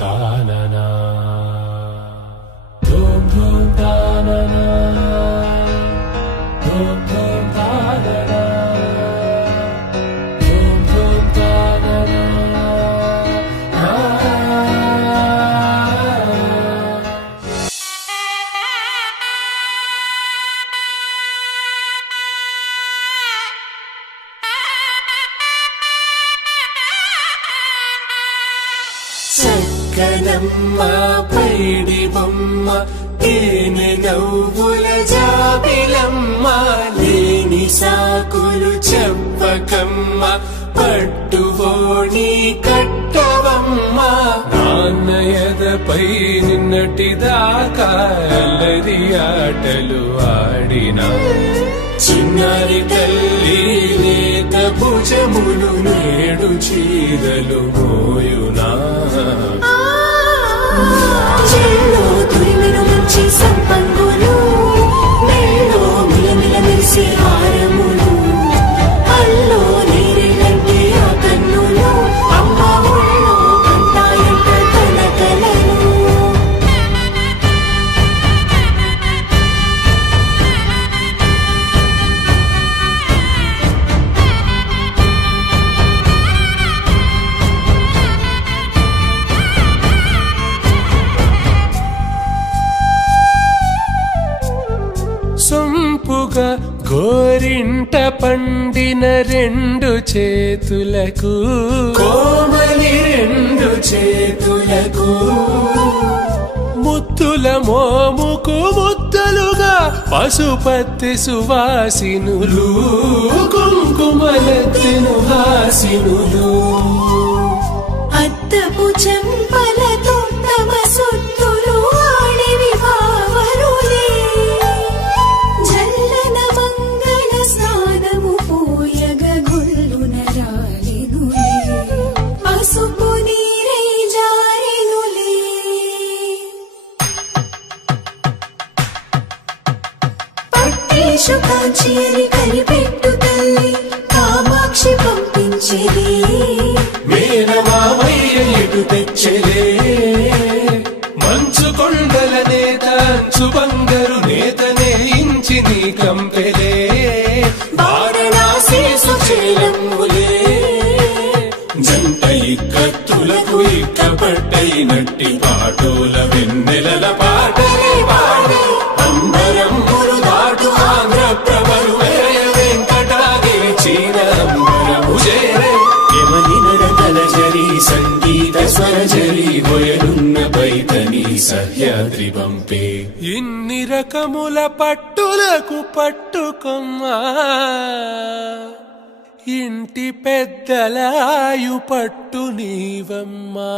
తాననా ధూమ్ ధూమ్ తాననా ధూమ్ ధూమ్ తాననా ధూమ్ ధూమ్ తాననా చక్కనమ్మ పైడి బొమ్మ తేనె నవ్వుల జాబిలమ్మ లేని సాకులు చెప్పకమ్మ పట్టువోణి కట్టవమ్మ నాన్నయదపై నిన్నటిదాకా అల్లరి ఆటలు ఆడినా చిన్నారి తల్లి లేత భుజములు నేడు చీరలు మోయునా చెల్లో తురిమిను మంచి సంపంగులు మేలో మిలమిల మెరిసే హారములు అల్లో నీరెలంటే ఆ కన్నులు అమ్మ ఒళ్ళో కంటాయంట తన కలను సొంపుగా గోరింట పండిన రెండు చేతులకు కోమలి రెండు చేతులకు ముత్తుల మోముకు ముద్దలుగా పశుపతి సువాసినులు కుంకుమలెత్తిను హాసినులు అద్దపు చెంపలతో తమ సుత్తులు ఆడివి భావరులే జల్లన మంగళ స్నానము పోయగ గొల్లున రాలినులే పసుపు నీరై జారినులే పట్టేషు కాంచి అని కనిపెట్టు తల్లి కామాక్షి పంపించేది మేనమామయ్య ఎటు తెచ్చలే మంచు కొండల నేత అంచు బంగారు నేతనే ఇంచి నీ కంపెలే వారణాసి సుచేలమ్ములే జంట ఇక్కత్తులకు ఇక్కపట్టైనట్టి పాటోల వెన్నెలల పాటలే పాడే అంబరమ్ములు దాటు ఆంధ్ర ప్రభలు వేయ వెంకటాగిరి చీర అంబరము చేరే యమనినడతలజరి సంగీత స్వరజరి గొయలున్న పైతని సహ్యాద్రి పంపే ఇన్ని రకముల పట్టులకు పట్టుకొమ్మా ఇంటి పెద్దలాయు పట్టు నీవమ్మా